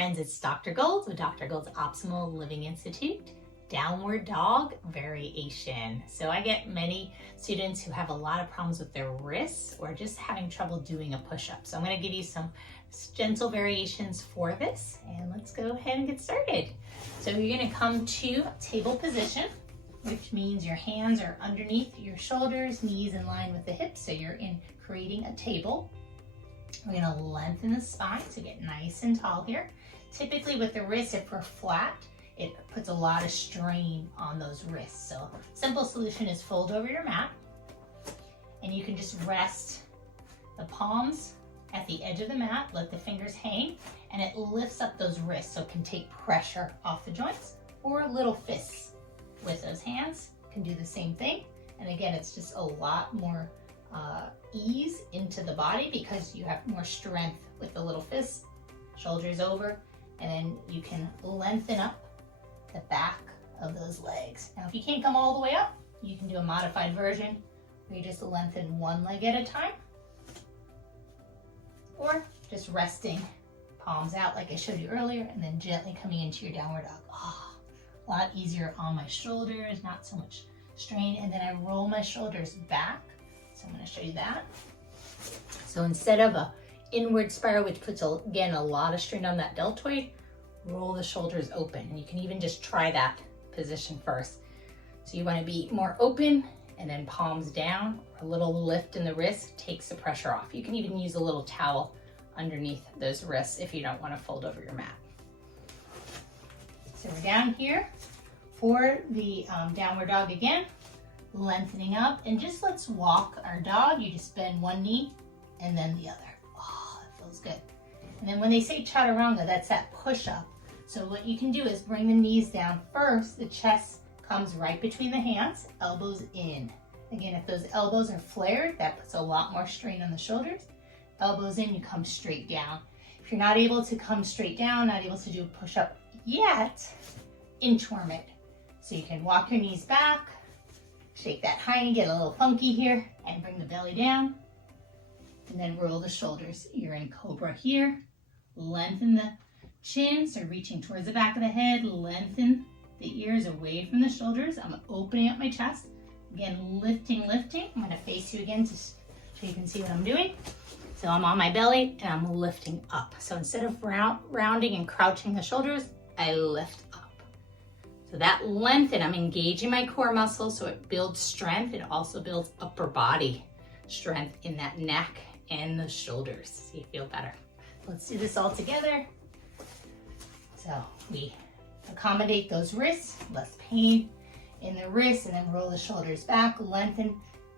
friends, it's Dr. Gold with Dr. Gold's Optimal Living Institute, downward dog variation. So I get many students who have a lot of problems with their wrists or just having trouble doing a push-up. So I'm going to give you some gentle variations for this, and let's go ahead and get started. So you're going to come to table position, which means your hands are underneath your shoulders, knees in line with the hips. So you're creating a table. We're going to lengthen the spine to get nice and tall here. Typically with the wrists, if we're flat, it puts a lot of strain on those wrists. So simple solution is fold over your mat, and you can just rest the palms at the edge of the mat, let the fingers hang, and it lifts up those wrists so it can take pressure off the joints. Or little fists with those hands can do the same thing. And again, it's just a lot more ease into the body because you have more strength with the little fists, shoulders over, and then you can lengthen up the back of those legs. Now, if you can't come all the way up, you can do a modified version where you just lengthen one leg at a time, or just resting palms out like I showed you earlier, and then gently coming into your downward dog. Oh, a lot easier on my shoulders, not so much strain. And then I roll my shoulders back. So I'm going to show you that. So instead of a inward spiral, which puts, again, a lot of strain on that deltoid, roll the shoulders open. And you can even just try that position first. So you want to be more open, and then palms down. A little lift in the wrist takes the pressure off. You can even use a little towel underneath those wrists if you don't want to fold over your mat. So we're down here for the downward dog again. Lengthening up, and just let's walk our dog. You just bend one knee and then the other. Oh, that feels good. And then when they say Chaturanga, that's that push up. So what you can do is bring the knees down first. The chest comes right between the hands, elbows in. Again, if those elbows are flared, that puts a lot more strain on the shoulders. Elbows in, you come straight down. If you're not able to come straight down, not able to do a push up yet, inchworm it. So you can walk your knees back, shake that hiney, get a little funky here, and bring the belly down. And then roll the shoulders. You're in cobra here. Lengthen the chin, so reaching towards the back of the head. Lengthen the ears away from the shoulders. I'm opening up my chest. Again, lifting. I'm going to face you again so you can see what I'm doing. So I'm on my belly and I'm lifting up. So instead of rounding and crouching the shoulders, I lift up. So that lengthen, I'm engaging my core muscles so it builds strength. It also builds upper body strength in that neck and the shoulders so you feel better. Let's do this all together. So we accommodate those wrists, less pain in the wrists, and then roll the shoulders back, lengthen.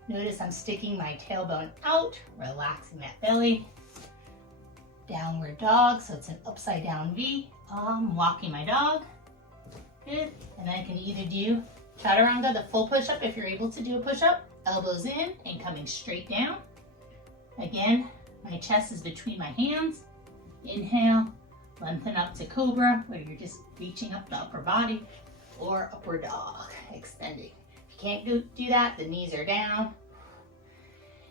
Notice I'm sticking my tailbone out, relaxing that belly. Downward dog, so it's an upside down V. I'm walking my dog. Good. And then I can either do Chaturanga, the full push-up, if you're able to do a push-up, elbows in and coming straight down. Again, my chest is between my hands. Inhale, lengthen up to cobra, where you're just reaching up the upper body, or upward dog, extending. If you can't do that, the knees are down.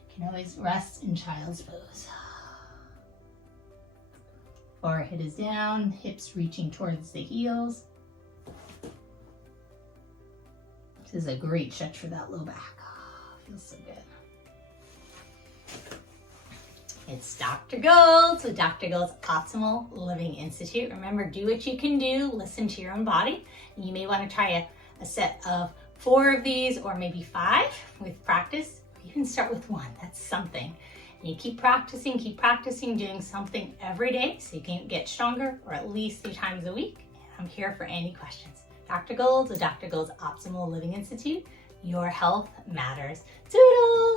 You can always rest in child's pose. Forehead is down, hips reaching towards the heels. This is a great stretch for that low back. Oh, feels so good. It's Dr. Gold with Dr. Gold's Optimal Living Institute. Remember, do what you can do. Listen to your own body. You may want to try a set of 4 of these, or maybe 5 with practice. You can start with 1. That's something. And you keep practicing, doing something every day so you can get stronger, or at least 3 times a week. And I'm here for any questions. Dr. Gold with Dr. Gold's Optimal Living Institute. Your health matters. Toodles!